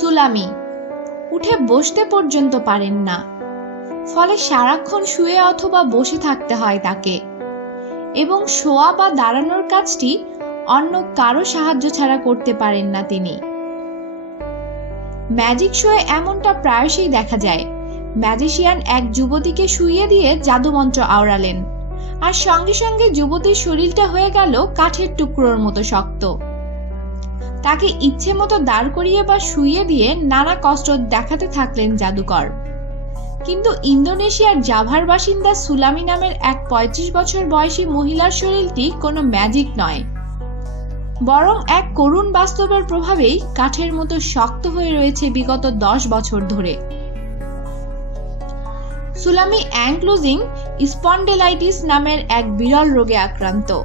সুলামি, উঠে বসতে পর্যন্ত পারেন না। ফলে সারাক্ষণ শুয়ে অথবা বসে থাকতে হয় তাকে। এবং শোয়া বা দাঁড়ানোর কাজটি অন্য কারও সাহায্য ছাড়া করতে পারেন না তিনি। ম্যাজিক শোয়ে এমনটা প্রায়শই দেখা যায়। ম্যাজিশিয়ান এক যুবতীকে শুইয়ে দিয়ে জাদুমন্ত্র আওড়ালেন। আর সঙ্গে সঙ্গে যুবতীর শরীরটা হয়ে গেল কাঠের টুকরোর মতো শক্ত। তাকে ইচ্ছে মতো দাঁড় করিয়ে বা শুইয়ে দিয়ে নানা কষ্ট দেখাতে থাকলেন জাদুকর। কিন্তু ইন্দোনেশিয়ার জাভার বাসিন্দা সুলামি নামের এক পঁয়ত্রিশ বছর বয়সী মহিলার শরীরটি কোনো ম্যাজিক নয়। বরং এক করুণ বাস্তবের প্রভাবেই কাঠের মতো শক্ত হয়ে রয়েছে বিগত দশ বছর ধরে। সুলামি অ্যাংক্লোজিং স্পন্ডেলাইটিস নামের এক বিরল রোগে আক্রান্ত।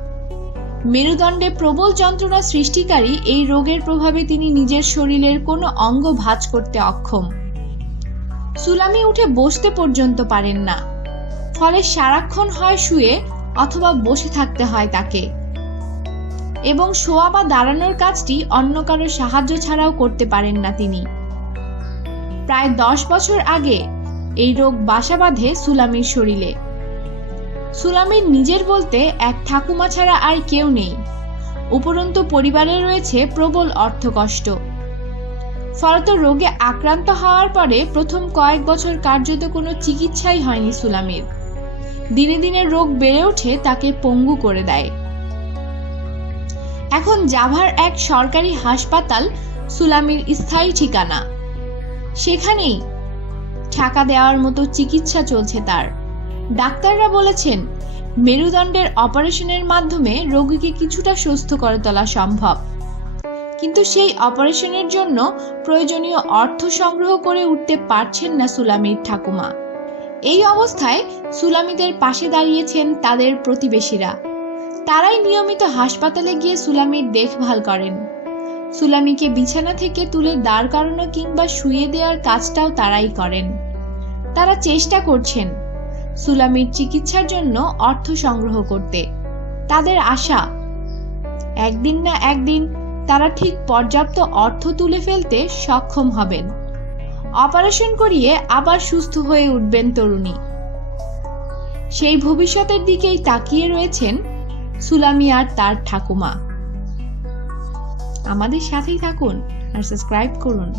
মেরুদণ্ডে প্রবল যন্ত্রণা সৃষ্টিকারী এই রোগের প্রভাবে তিনি নিজের শরীরের কোনো অঙ্গ ভাজ করতে অক্ষম। সুলামি উঠে বসতে পর্যন্ত পারেন না। ফলে সারাক্ষণ হয় শুয়ে অথবা বসে থাকতে হয় তাকে। এবং শোয়া বা দাঁড়ানোর কাজটি অন্য কারও সাহায্য ছাড়াও করতে পারেন না তিনি। প্রায় দশ বছর আগে এই রোগ বাসা বাঁধে সুলামির শরীরে। সুলামির নিজের বলতে এক ঠাকুমা ছাড়া আর কেউ নেই। উপরন্তু পরিবারে রয়েছে প্রবল অর্থকষ্ট। ফলত রোগে আক্রান্ত হওয়ার পরে প্রথম কয়েক বছর কার্যত কোনো চিকিৎসাই হয়নি সুলামের। দিনে দিনে রোগ বেড়ে ওঠে, তাকে পঙ্গু করে দেয়। এখন জাভার এক সরকারি হাসপাতাল সুলামির স্থায়ী ঠিকানা। সেখানেই টাকা দেওয়ার মতো চিকিৎসা চলছে তার। ডাক্তাররা বলেছেন, মেরুদণ্ডের অপারেশনের মাধ্যমে রোগীকে কিছুটা সুস্থ করে তোলা সম্ভব। কিন্তু সেই অপারেশনের জন্য প্রয়োজনীয় অর্থ সংগ্রহ করে উঠতে পারছেন না সুলামির ঠাকুমা। এই অবস্থায় সুলামিদের পাশে দাঁড়িয়েছেন তাদের প্রতিবেশীরা। তারাই নিয়মিত হাসপাতালে গিয়ে সুলামির দেখভাল করেন। সুলামিকে বিছানা থেকে তুলে দাঁড় করানো কিংবা শুয়ে দেওয়ার কাজটাও তারাই করেন। তারা চেষ্টা করছেন সুলামির চিকিৎসার জন্য অর্থ সংগ্রহ করতে। তাদের আশা, একদিন না একদিন তারা ঠিক পর্যাপ্ত অর্থ তুলে ফেলতে সক্ষম হবেন। অপারেশন করিয়ে আবার সুস্থ হয়ে উঠবেন তরুণী। সেই ভবিষ্যতের দিকেই তাকিয়ে রয়েছেন সুলামি আর তার ঠাকুমা। আমাদের সাথেই থাকুন আর সাবস্ক্রাইব করুন।